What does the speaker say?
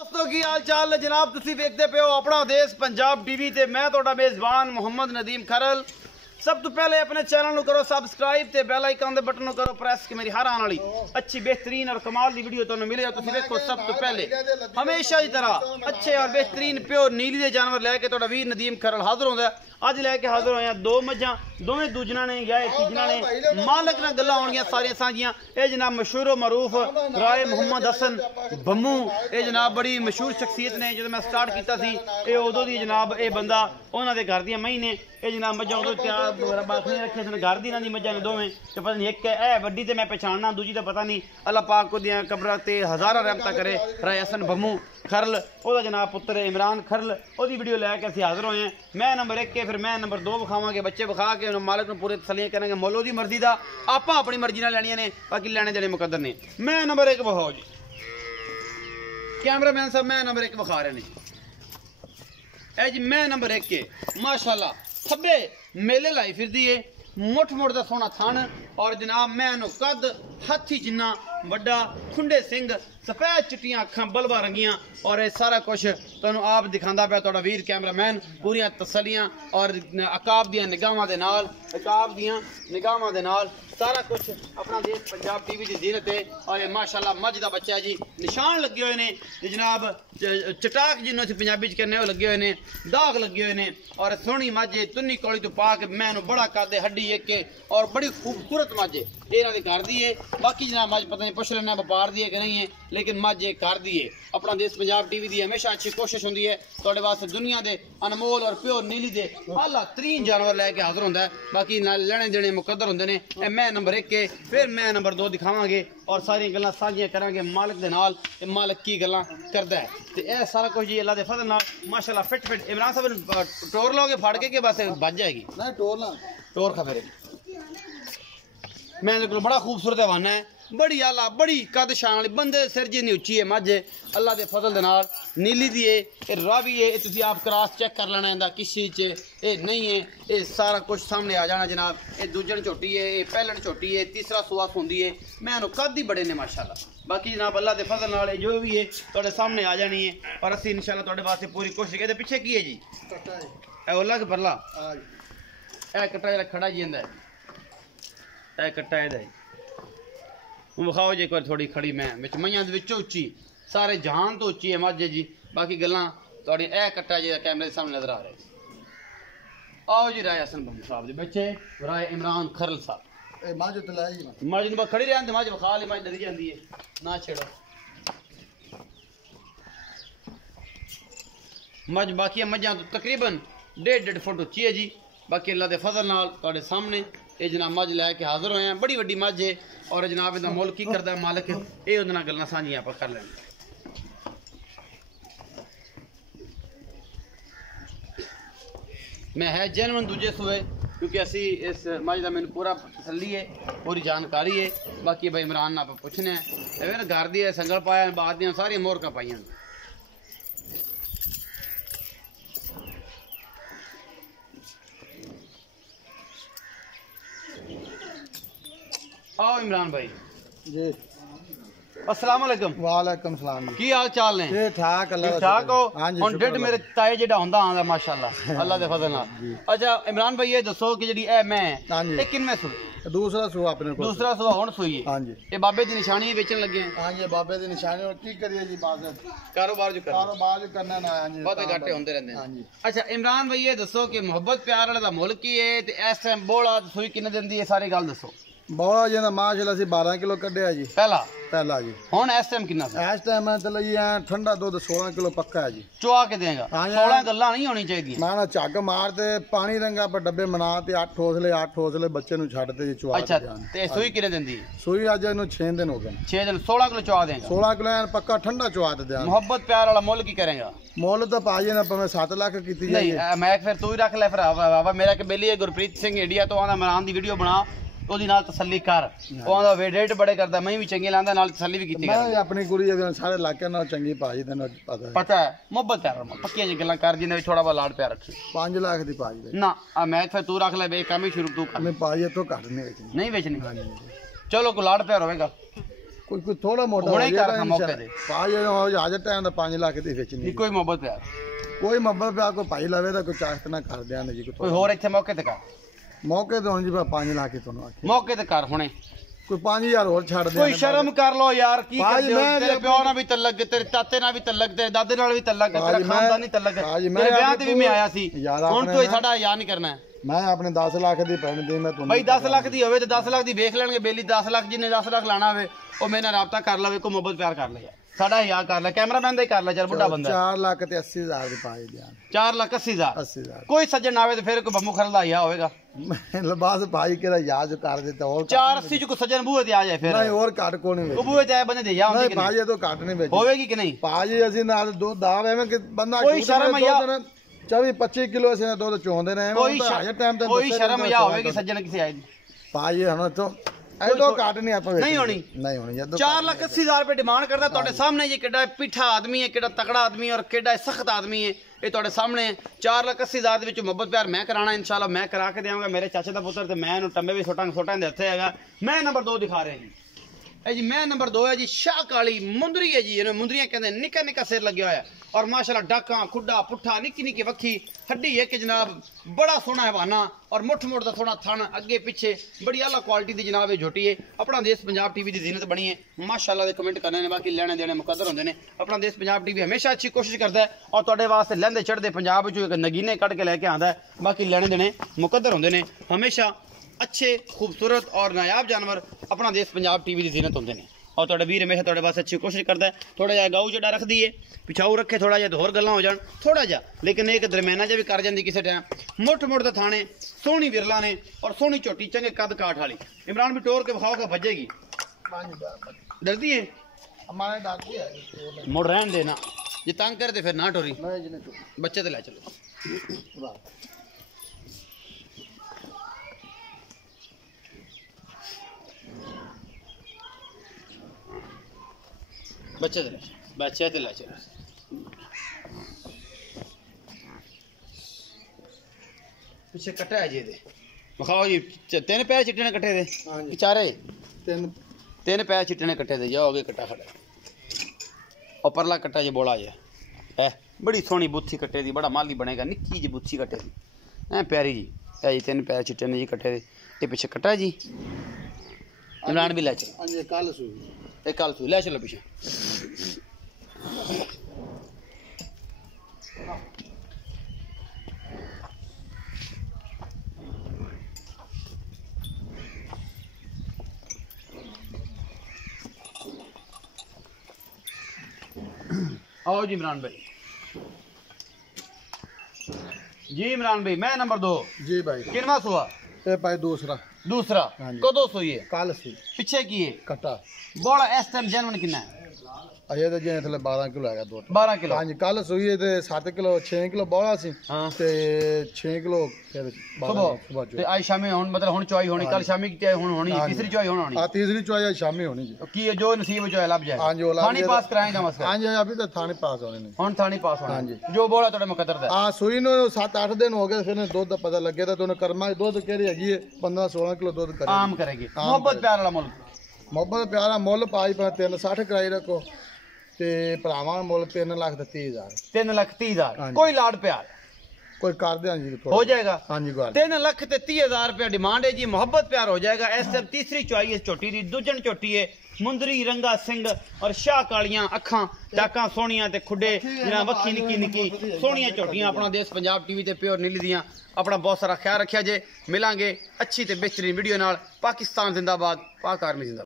दोस्तों की हाल चाल है जनाब, तुसी देखते पे हो अपना देश पंजाब टीवी ते मैं तोड़ा मेजबान मोहम्मद नदीम खरल। सब तो पहले अपने चैनल को करो सबसक्राइब ते बेल आइकन दे बटन करो प्रेस कि मेरी हर आने वाली अच्छी बेहतरीन और कमाल की वीडियो तुहानू मिले। तुसी देखो सब तो पहले हमेशा की तरह अच्छे और बेहतरीन प्योर नीली दे जानवर लैके तोड़ा वीर नदीम खरल हाजिर होंदा है। अज लैके हाजिर होए दो मज्जां, दोवें दूजना ने या तीजना ने मालक नाल गल्लां होणगियां सारियां साझियां। ये जनाब मशहूर मरूफ राय मोहम्मद हसन बम्मू, ये जनाब बड़ी मशहूर शख्सियत ने। जो मैं स्टार्ट किया सी ये उदों दी जनाब ये बंदा उन्हां दे घर दियां मई ने। ये जनाब मज्जां उदों तैयार बाखने रखे सन, घर दी इन्हां दी मज्जां ने दोवें। ते पता नहीं एक है वड्डी ते मैं पहचानना, दूजी दा पता नहीं। अल्लाह पाक को दियां कब्रां ते हज़ारां रहमतां करे। राय हसन बम्मू खरल ओदा जनाब पुत्र इमरान खरल, ओदी वीडियो लैके असीं हाजिर होए हैं। मैं नंबर 1 के फिर मैं नंबर 2 विखावांगे, बच्चे विखा के मालिक नूं पूरे तसल्लियां करांगे। मुल ओदी मर्जी दा, आपां अपनी मर्जी नाल लैणियां ने, बाकी लैणे देणे मुकद्दर ने। मैं नंबर 1 विखाओ जी, कैमरामैन साहब मैं नंबर 1 विखा रहे ने ए जी। मैं नंबर 1 के माशाल्लाह थब्बे मेले लाई फिरदी है, मुठ मुठ दा सोहना थन और जनाब मैं कद हाथी जिन्ना बड़ा, खुंडे सिंह, सफेद चिट्टियां अखां बलवा रंगियां और ये सारा कुछ तुहानू आप दिखांदा पिया तुहाडा वीर कैमरामैन। पूरियां तसल्लियां और अकाब दियां निगाहां दे नाल, अकाब दियां निगाहां दे नाल सारा कुछ अपना देश पंजाब टीवी की जीनत है। और ये माशाल्लाह मज का बच्चा है जी, निशान लगे हुए हैं जनाब, चटाक जिन्होंने असीं पंजाबी च कहने लगे हुए हैं, दाग लगे हुए हैं। और सोहनी मज है, तुन्नी कौली तो पा के मैनू बड़ा कद हड्डी एक के और बड़ी खूबसूरत मज है। ये इन्हां दे घर दी है, बाकी जनाब मज पता नहीं पुछ लेना व्यापार दी है कि नहीं है, लेकिन मज एक घर दी है। अपना देश पंजाब टीवी की हमेशा अच्छी कोशिश होंदी है तुहाडे वास्ते दुनिया के अनमोल और प्योर नीली दे आला तरीन जानवर लैके हाजिर होंदा है। बाकी लैणे देने मुकद्दर होंदे ने। मैं नंबर 1 के फिर मैं नंबर 2 दिखावांगे और सारी गल्लां साझियां करांगे मालिक दे नाल, मालिक की गल्लां करदा है। ते ए सारा कुछ जी अल्लाह दे फजल नाल माशाल्लाह फिट फिट। इमरान साहब टोर लोगे फाड़ के बस बच जाएगी ना? टोर खा फिर मैं बड़ा खूबसूरत हवाना है, बड़ी आला बड़ी कद शान वाली, बंदे सिर जिन्नी उच्ची है मज है अल्लाह के फजल दे नाल। नीली दी है, रावी है, तुसीं आप क्रॉस चेक कर लेना इंदा किस चीज़ च ये नहीं है। ये सारा कुछ सामने आ जाना जनाब। ये दूजन झोटी है, ये पहलन झोटी है, तीसरा सुआ होंदी है। मैं कद ही बड़े ने माशाल्लाह। बाकी जनाब अल्लाह के फजल नाल जो भी है तुहाडे सामने आ जानी है और असीं इंशाल्लाह तुहाडे वास्ते पूरी कोशिश करदे। पिछे की है जी? ए ओला के परला ए कट्टा जरा खड़ा जी इंदा ए कट्टा इहदा विखाओ जी एक बार थोड़ी खड़ी। मैं विच मईयां दे विचों उच्ची, सारे जहान तो उच्ची है मज है जी। बाकी गल्लां तुहाडी ए कट्टा जी कैमरे के सामने नजर आ रहा है। आओ जी राय हसन बम्मू साहब दे बच्चे राय इमरान खरल साहब। मज नूं खड़ी रहन ते मज विखा ले, मज डरी जांदी है ना छेड़ो मज। बाकी मज्जां तो तकरीबन 1.5 फुट उच्ची है जी। बाकी अल्लाह के फजल नाल तुहाडे सामने ये जनाब मज लैके हाजिर होए हैं। बड़ी वड्डी मज है और जनाब इहदा मुल की करदा है मालिक, ये उहदे नाल गल्लां साझियां आपां कर लैंदे। मैं है जेनवन दूजे सूए क्योंकि असी इस मज का मैंने पूरा तसल्ली है, पूरी जानकारी है। बाकी भाई इमरान आप पुछने हैं घर दी है, संगल पाया बाद दियां सारियां मोरकां पाइयां। आओ इमरान भाई जी। अस्सलाम वालेकुम। वालेकुम सलाम जी। की हाल चाल ने? ठीक ठाक अल्लाह ठीक हो? हुण डेढ़ मेरे ताए जेड़ा हुंदा आंदा माशाल्लाह अल्लाह दे फजल नाल। अच्छा इमरान भाई ये दसो कि जेड़ी ए मैं ये किनवें सूई? दूसरा सूआ अपने को। दूसरा सूआ हुण सूई है? हां जी। ये बाबे दी निशानी बेचन लगे हैं? हां जी बाबे दी निशानी। और की करिए जी बात कारोबार जो करना ना। हां जी बहुत घाटे होंदे रहंदे हैं। हां जी। अच्छा इमरान भाई ये दसो कि मोहब्बत प्यार वाले दा मुल की है ते इस टाइम बोला सूई किन्ने दिंदी है, सारी गल दसो। बौला जी दा माशाल्लाह से 12 किलो कढ़िया जी पहला जी। हुण इस टाइम कितना? इस टाइम चलो जी ठंडा दूध 16 किलो पक्का है जी। चुआ के देगा? 16 गल्लां नहीं होनी चाहिए ना ना झग मार ते पानी रंगा पर डब्बे बना ते 8 हौसले बच्चे नु छड्ड ते जी चुआ। अच्छा ते सूई किने दिंदी? सूई अज इनु 6 दिन हो गए। 6 दिन 16 किलो चुआ देगा? 16 किलो पक्का ठंडा चुआ ते देंगे। मोहब्बत प्यार वाला मुल की करेगा? मुल तो पाजी ना भावें 7 लाख कीती जाए। नहीं मैं फिर तू ही रख ले फिर। बाबा मेरा के बेली है गुरप्रीत सिंह इंडिया तो आंदा इमरान दी वीडियो बना ओदी नाल तसल्ली कर। ओ आंदा रेट बड़े करदा, मैं भी चंगी लांदा नाल तसल्ली भी कीती। मैं अपनी कुड़ी सारे इलाके नाल चंगी पाजी तैनूं पता है। मोहब्बत प्यार पक्कियां जी गल्लां कर जिंदे थोड़ा बहुत लाड प्यार रखी। 5 लाख दी पाजी ना मैं फिर तू रख ले बे काम ही शुरू तू कर। मैं पाजी तो घट नहीं बेचनी। नहीं बेचनी? चलो को लाड प्यार होवेगा ਕੋਈ ਥੋੜਾ ਮੋਟਾ ਹੁਣੇ ਕਰ ਖਾ ਮੌਕੇ ਤੇ ਭਾਈ ਅੱਜ ਟਾਈਮ ਦਾ 5 ਲੱਖ ਦੀ ਵੇਚਣੀ ਨਹੀਂ ਕੋਈ ਮੁਹੱਬਤ ਪਿਆਰ ਕੋਈ ਮੁਹੱਬਤ ਪਿਆਰ ਕੋਈ ਭਾਈ ਲਵੇ ਤਾਂ ਕੋਈ ਚਾਹਤ ਨਾ ਕਰ ਦਿਆਂਗੇ ਜੀ ਕੋਈ ਹੋਰ ਇੱਥੇ ਮੌਕੇ ਤੇ ਕਰ ਮੌਕੇ ਤੇ ਹੁਣ ਜੀ 5 ਲੱਖ ਹੀ ਤੁਹਾਨੂੰ ਆਖਿਆ ਮੌਕੇ ਤੇ ਕਰ ਹੁਣੇ ਕੋਈ 5000 ਹੋਰ ਛੱਡ ਦੇ ਕੋਈ ਸ਼ਰਮ ਕਰ ਲੋ ਯਾਰ ਕੀ ਕਰਦੇ ਹੋ ਤੇਰੇ ਪਿਓ ਨਾਲ ਵੀ ਤਲਕ ਤੇਰੇ ਤਾਤੇ ਨਾਲ ਵੀ ਤਲਕ ਤੇਰੇ ਦਾਦੇ ਨਾਲ ਵੀ ਤਲਕ ਤੇਰਾ ਖਾਨਦਾਨੀ ਤਲਕ ਤੇਰੇ ਵਿਆਹ ਤੇ ਵੀ ਮੈਂ ਆਇਆ ਸੀ ਹੁਣ ਕੋਈ ਸਾਡਾ ਯਾਦ ਨਹੀਂ ਕਰਨਾ ਮੈਂ ਆਪਣੇ 10 ਲੱਖ ਦੀ ਪੈਣ ਦੇ ਮੈਂ ਤੁਹਾਨੂੰ ਭਾਈ 10 ਲੱਖ ਦੀ ਹੋਵੇ ਤੇ 10 ਲੱਖ ਦੀ ਵੇਖ ਲੈਣਗੇ ਬੇਲੀ 10 ਲੱਖ ਜਿੰਨੇ 10 ਲੱਖ ਲਾਣਾ ਹੋਵੇ ਉਹ ਮੇਰੇ ਨਾਲ ਰਾਬਤਾ ਕਰ ਲਵੇ ਕੋਈ ਮੁਹੱਬਤ ਪਿਆਰ ਕਰ ਲੈ ਸਾਡਾ ਯਾਦ ਕਰ ਲੈ ਕੈਮਰਾਮੈਨ ਦਾ ਹੀ ਕਰ ਲੈ ਚੱਲ ਬੁੱਢਾ ਬੰਦਾ 4 ਲੱਖ ਤੇ 80000 ਦੀ ਪਾਏ ਦਿਆਂ 4 ਲੱਖ 80,000 80000 ਕੋਈ ਸੱਜਣ ਆਵੇ ਤੇ ਫਿਰ ਕੋਈ ਬੰਮੂ ਖਰਦਾ ਹੀ ਹੋਵੇਗਾ ਲਬਾਸ ਭਾਈ ਕਿਹੜਾ ਯਾਦ ਕਰ ਦਿੱਤਾ ਹੋਰ 480 ਚ ਕੋਈ ਸੱਜਣ ਬੂਹੇ ਤੇ ਆ ਜਾਏ ਫਿਰ ਨਹੀਂ ਹੋਰ ਘੱਟ ਕੋ ਨਹੀਂ ਉਹ ਬੂਹੇ ਤੇ ਆਏ ਬੰਦੇ ਦੇ ਜਾ ਹੁੰਦੀ ਕਿ ਨਹੀਂ ਭਾਜੀ ਤੋਂ ਘੱਟ ਨਹੀਂ ਵੇਚੀ ਹੋਵੇਗੀ ਕਿ ਨਹੀਂ ਭਾਜੀ ਅਸੀਂ ਨਾਲ ਦੁੱਧ ਦਾਵ ਐਵੇਂ ਕਿ ਬੰਦਾ ਕੋਈ ਸ਼ਰਮ ਆ 24-25 ਕਿਲੋ ਅਸੀਂ ਦੁੱਧ ਚੋਂਦੇ ਨੇ ਕੋਈ ਸ਼ਰਮ ਆ ਹੋਵੇਗੀ ਸੱਜਣ ਕਿਸੇ ਆਏ ਦੀ ਭਾਜੀ ਹੁਣ ਤੋਂ ਇਹ ਤੋਂ ਘੱਟ ਨਹੀਂ ਆਪਾਂ ਨਹੀਂ ਹੋਣੀ 4,80,000 ਰੁਪਏ ਡਿਮਾਂਡ ਕਰਦਾ ਤੁਹਾਡੇ ਸਾਹਮਣੇ ਇਹ ਕਿਹੜਾ ਪਿੱਠਾ ਆਦਮੀ ਹੈ ਕਿਹੜਾ ਤਕੜਾ ਆਦਮੀ ਹੈ ਔਰ ਕਿਹੜਾ ਸਖਤ ਆਦਮੀ ਹੈ ਇਹ ਤੁਹਾਡੇ ਸਾਹਮਣੇ 4,80,000 ਦੇ ਵਿੱਚ ਮੁਹੱਬਤ ਪਿਆਰ ਮੈਂ ਕਰਾਣਾ ਇਨਸ਼ਾਅੱਲਾ ਮੈਂ ਕਰਾ ਕੇ ਦੇਵਾਂਗਾ ਮੇਰੇ ਚਾਚੇ ਦਾ ਪੁੱਤਰ ਤੇ ਮੈਂ ਇਹਨੂੰ ਟੰਬੇ ਵੀ ਛੋਟਾਂ ਦੇ ਹੱਥੇ ਹੈਗਾ ਮੈਂ ਨੰਬਰ 2 ਦਿਖਾ ਰਿਹਾ ਜੀ ਇਹ ਜੀ ਮੈਂ ਨੰਬਰ 2 ਹੈ ਜੀ ਸ਼ਾਹ ਕਾਲੀ ਮੁੰਦਰੀ ਹੈ ਜੀ ਇਹਨੂੰ ਮੁੰਦਰੀਆਂ ਕਹਿੰਦੇ ਨਿੱਕਾ ਨਿੱਕਾ ਸਿਰ ਲੱਗਿਆ ਹੋਇਆ ਔਰ ਮਾਸ਼ਾਅੱਲਾ ਡਾਕਾਂ ਖੁੱਡਾ ਪੁੱਠਾ ਨਿੱਕੀ ਨਿੱਕੀ ਵੱਖੀ ਹੱਡੀ ਹੈ ਕਿ ਜਨਾਬ ਬੜਾ ਸੋਹਣਾ ਹਵਾਨਾ ਔਰ ਮੁੱਠ ਦਾ ਥੋੜਾ ਥਣ ਅੱਗੇ ਪਿੱਛੇ ਬੜੀ ਆਲਾ ਕੁਆਲਿਟੀ ਦੀ ਜਨਾਬ ਇਹ ਝੋਟੀ ਹੈ ਆਪਣਾ ਦੇਸ਼ ਪੰਜਾਬ ਟੀਵੀ ਦੀ ਜ਼ੀਨਤ ਬਣੀ ਹੈ ਮਾਸ਼ਾਅੱਲਾ ਦੇ ਕਮੈਂਟ ਕਰਨੇ ਨੇ ਬਾਕੀ ਲੈਣੇ ਦੇਣੇ ਮੁਕੱਦਰ ਹੁੰਦੇ ਨੇ ਆਪਣਾ ਦੇਸ਼ ਪੰਜਾਬ ਟੀਵੀ ਹਮੇਸ਼ਾ ਅੱਛੀ ਕੋਸ਼ਿਸ਼ ਕਰਦਾ ਹੈ ਔਰ ਤੁਹਾਡੇ ਵਾਸਤੇ ਲਹਿੰਦੇ ਚੜ੍ਹਦੇ ਪੰਜਾਬ ਵਿੱਚੋਂ ਇੱਕ ਨਗੀਨੇ ਕੱਢ ਕੇ ਲੈ ਕੇ ਆਉਂਦਾ ਹੈ ਬਾਕੀ ਲੈਣੇ ਦੇਣੇ ਮੁਕੱਦਰ ਹੁੰਦੇ ਨੇ ਹਮੇਸ਼ਾ अच्छे खूबसूरत और नायाब जानवर अपना देश पंजाब टीवी की जीनत होंगे ने और तुहाडा वीर हमेशा तुहाडे वास्ते अच्छी कोशिश करता है थोड़ा जिहा गाऊ जड़ा रख दिए पिछाऊ रखे थोड़ा जिहा होर गल्लां हो जान थोड़ा जिहा लेकिन एक दरम्याना जिहा भी कर जांदी किसी टाइम मुठ दा थाने सोहनी विरला ने और सोहनी झोटी चंगे कद काठ वाली इमरान भी टोर के विखाओ का भजेगी डरदी है हमारे डरती है मुड़ रहन देना जे तंग करे ते फिर ना टोरी बच्चे ते ले चलो बच्चे ते ले चलो पीछे कट्टा है जी दे विखाओ जी 3 पैर चिट्टे ने कट्टे दे बेचारे 3 पैर चिट्टे ने कट्टे दे जाओ आगे कट्टा खड़ा और परला कट्टा जी बोला है बड़ी सोहनी बुत्थी कट्टे दी बड़ा माली बनेगा निक्की जी बुत्थी कट्टे दी है प्यारी जी है जी 3 पैर चिट्टे ने जी कट्टे दे ये पीछे कट्टा जी इमरान भी ले चलो कल सुई एक कल सुई ले चलो पीछे आओ जी इमरान भाई मैं नंबर 2 जी भाई किनवा सुआ ये भाई दूसरा कदों सोई है कल सुई पिछे की है कट्टा बड़ा इस टाइम जनवन कितना है अजे तो जे थले 12 किलो है 12 किलो हां जी कल सुई है ते 7 किलो 6 किलो बोला सी ते 6 किलो फिर सुबह ते आज शामी हुन मतलब हुन चोई होनी कल शामी की हुन होनी तीसरी चोई होनी हां तीसरी चोई आज शामी होनी जी की जो नसीब चोई लब जाए हां जी थानी पास कराएगा मसला हां जी अभी तो थाने पास होने ने हुन थानी पास होना हां जी जो बोला तोड़े मुकद्दर दा हां सुई नो 7-8 दिन हो गए फिर दूध दा पता लग गया तो कर्मा दूध केरी हैगी 15-16 किलो दूध करेगी आम करेगी मोहब्बत प्यार वाला मोहब्बत प्यारा मुੱਲ पाई पर 360 कराई रखो ਤੇ ਭਰਾਵਾਂ ਮੁੱਲ 3,30,000 3,30,000 ਕੋਈ ਲਾੜ ਪਿਆਰ कोई कर दिया जी हो जाएगा हाँ जी 3,30,000 रुपया डिमांड है जी मोहब्बत प्यार हो जाएगा ऐसे तीसरी चौई है छोटी दी दूजन छोटी है मुंदरी रंगा सिंह और शाह कालियां अखां डाका सोहनियां ते खुडे जिना वक्खी निक्की निक्की सोहनियां झोटियां अपना देश पंजाब टीवी ते प्योर नीली दियां अपना बहुत सारा ख्याल रखिया जे मिलांगे अच्छी ते बेहतरीन वीडियो नाल पाकिस्तान जिंदाबाद पाक आर्मी जिंदाबाद।